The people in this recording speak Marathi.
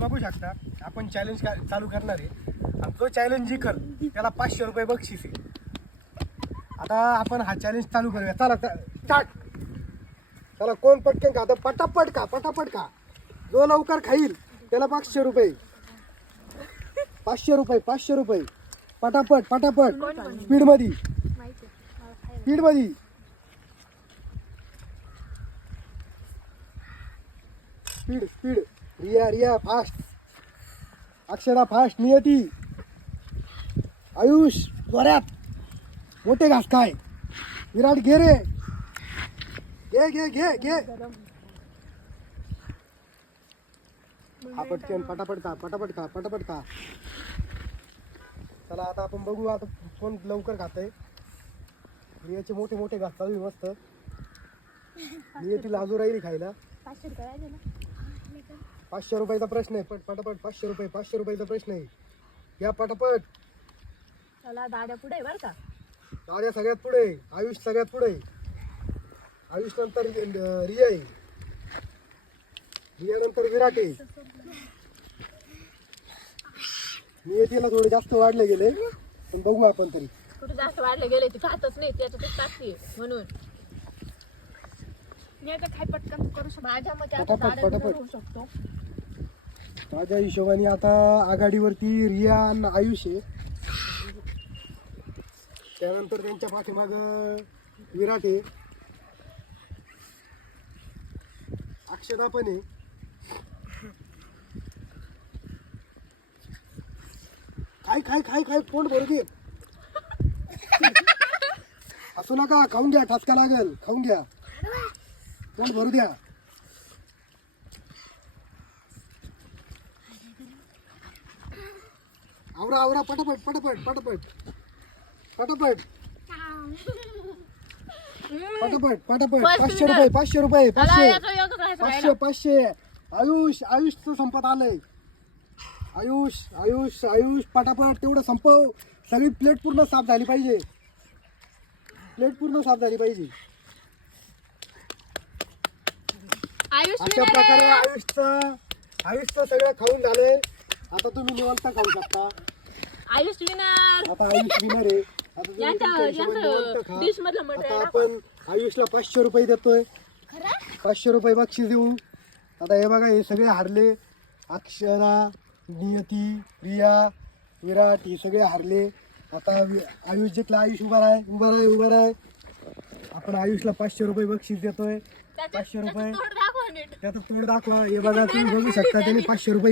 बघू शकता आपण चॅलेंज चालू करणार आहे आणि जो चॅलेंज जिंकल त्याला 500 रुपये बक्षीस आहे. आता आपण हा चॅलेंज चालू करूया. चला स्टार्ट. चला कोण पटकन खाता पटापट का जो लवकर खाईल त्याला 500 रुपये 500 रुपये 500 रुपये पटापट स्पीड मध्ये speed. Riya fast. Akshara fast. Niyati Ayush त्वऱ्यात. मोठे घास काय. विराट घे रे घे. हा पटकन पटापट का. चला आता आपण बघू आता कोण लवकर खातंय. रियाचे मोठे घास चालू आहे मस्त. नियती लाजू राहिली खायला. 500 रुपयाचा प्रश्न आहे. पटापट 500 रुपयाचा प्रश्न आहे. या पटापट. चला दाद्या पुढे बर का. दाद्या सगळ्यात पुढे. आयुष सगळ्यात पुढे. आयुष नंतर रिया आहे. रिया नंतर विराट आहे. नियतीला थोडे जास्त वाढले गेले पण बघू आपण तरी. कुठे जास्त वाढले गेले ते खातच नाही त्याच्यातच टाकते म्हणून. मी आता काय पटकन करू शकतो. माझ्या मते आता दाद्या करू शकतो. माझ्या हिशोबाने आता आघाडीवरती रिया आणि आयुष आहे. त्यानंतर त्यांच्या पाठीमाग विराट आहे. अक्षरा पण आहे. काय पोट भरू दे. असू नका. खाऊन घ्या. ठसका लागल. खाऊन घ्या. पोट भरू द्या. आवरा पटापट 500 रुपये 500. आयुषचं संपत आलंय. आयुष पटापट तेवढं संपव. सगळी प्लेट पूर्ण साफ झाली पाहिजे. अशा प्रकारे आयुषचं सगळं खाऊन झालंय. आता तुम्ही निवांत खाऊ शकता. आयुष विनर. आता आयुष विनर आहे. आता आपण आयुषला 500 रुपये देतोय. 500 रुपये बक्षीस देऊ. आता हे बघा हे सगळे हारले. अक्षरा, नियती, प्रिया, विराट हे सगळे हारले. आता आयुष जिंकला. आयुष उभा राह. आपण आयुषला 500 रुपये बक्षीस देतोय. 500 रुपये त्याचं तोड दाखवा. हे बघा तुम्ही बघू शकता त्यांनी 500 रुपये